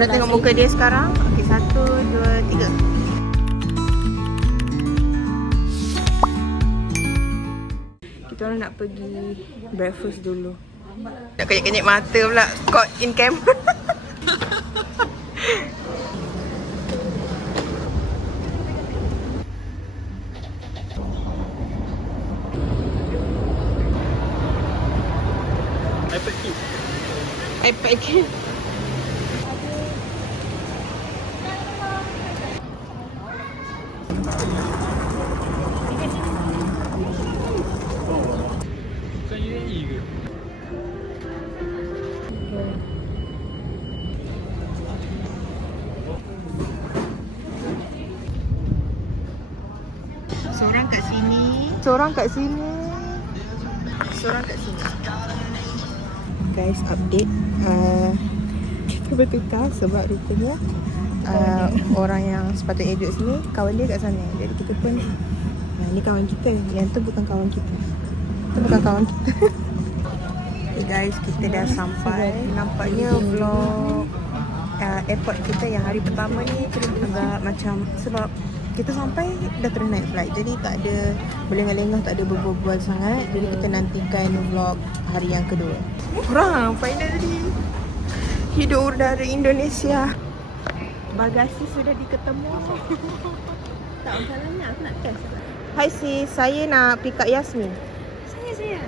Kita tengok muka dia sekarang. Okey, 1, 2, 3. Kita orang nak pergi breakfast dulu. Nak kenyit-kenyit mata pula. Caught in camera. iPad Kid. Seorang kat sini. Seorang kat sini. Seorang kat sini. Guys, update. Kita bertukar sebab rupanya orang yang sepatutnya duduk sini, kawan dia kat sana. Jadi kita pun, ni kawan kita. Yang tu bukan kawan kita. Itu bukan kawan kita. Okay guys, kita dah sampai. Nampaknya vlog airport kita yang hari pertama ni agak macam, sebab kita sampai dah terus naik flight. Jadi tak ada berlengah-lengah, tak ada berbual-bual sangat. Jadi kita nantikan vlog hari yang kedua. Orang finally hidup udara Indonesia. Bagasi sudah diketemu. Tak masalahnya, aku nak test. Hai sis, saya nak pick up Yasmin. Saya.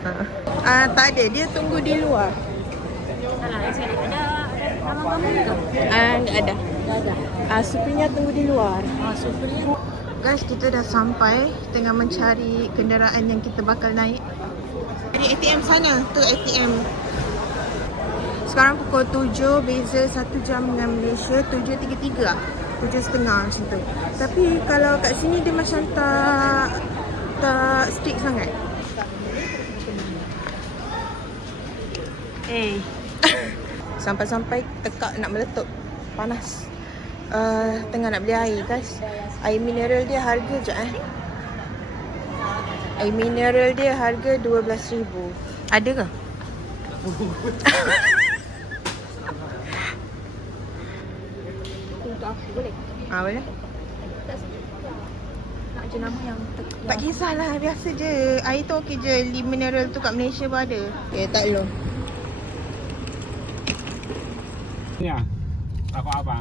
Tak ada, dia tunggu di luar. Salah, saya ada nama kamu ke? Tak ada. Tak ada. Suprinya tunggu di luar. Suprinya. Guys, kita dah sampai. Tengah mencari kenderaan yang kita bakal naik. Di ATM sana, tu ATM. Sekarang pukul 7, beza 1 jam dengan Malaysia. 7.33 lah. 7.30 macam tu. Tapi kalau kat sini dia macam tak strict sangat. Sampai-sampai tekak nak meletup. Panas. Tengah nak beli air guys. Air mineral dia harga je Air mineral dia harga 12,000. Ada ke? Untuk aku boleh? Boleh. Nak jenama yang Tak kisahlah, biasa je. Air tu okey je. Mineral tu kat Malaysia pun ada. Okay, tak lo. Ya, apa?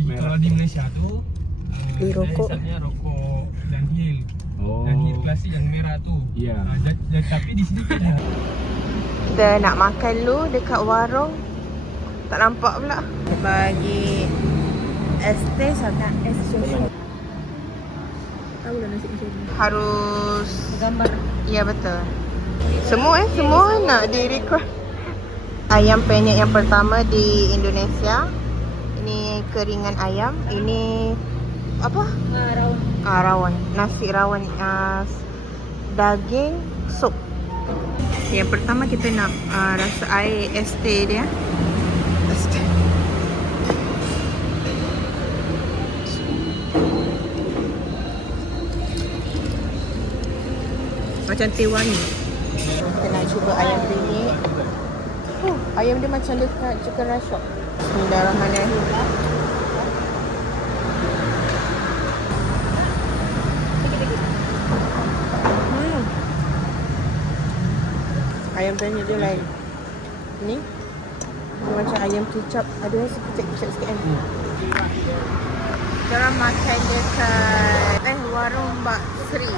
Kalau di Malaysia tu rokok. Hisapnya rokok Dunhill. Oh. Dunhill klasik yang merah tu. Ya. Tapi di sini tak ada. Kita nak makan lu dekat warung. Tak nampak pula. Bagi estes atau estes. tahu lah nasi macam ni. Harus Gambar. ya betul. Semua nak di record. Ayam penyet yang pertama di Indonesia. Ini keringan ayam. Ini apa? Rawan. Rawon. Nasi rawon daging sup. Yang pertama kita nak rasa air este dia. Este. Macam teh wangi. Kita nak cuba ayam penyet. Ayam dia macam dekat chicken rice shop. Bismillahirrahmanirrahim. Ayam penyet dia lain. Ni dia macam ayam kicap. Ada rasa kicap-kicap sikit kan. Kita orang makan dekat warung Mbak Sri.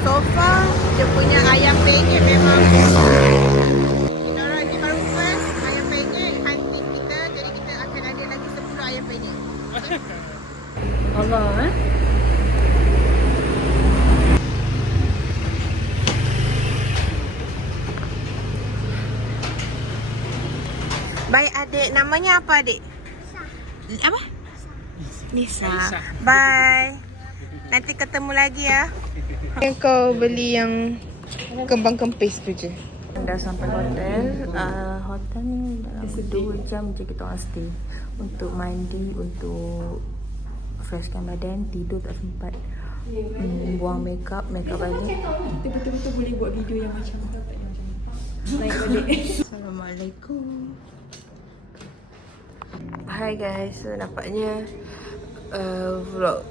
So far dia punya ayam penyet memang kita orang ni baru first ayam penyet hunting kita. Jadi kita akan ada lagi 10 ayam penyet. Allah Baik adik, namanya apa adik? Apa? Nisa. Bye. Nanti ketemu lagi ya. Yang kau beli yang kembang kempis tu je. Dah sampai hotel. Hotel ni dalam 2 jam je kita orang stay. Untuk mandi, untuk freshkan badan, tidur tak sempat. Buang makeup balik. Kita betul-betul boleh buat video yang macam tak yang macam ni. naik balik. Assalamualaikum. Hai guys, so nampaknya vlog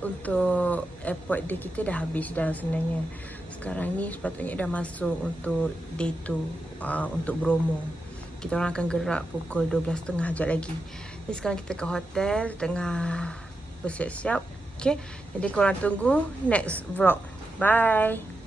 untuk airport day kita dah habis dah sebenarnya. Sekarang ni sepatutnya dah masuk untuk day 2 untuk Bromo. Kita orang akan gerak pukul 12.30 sekejap lagi. Jadi sekarang kita ke hotel tengah bersiap-siap. Okay, jadi korang tunggu next vlog. Bye.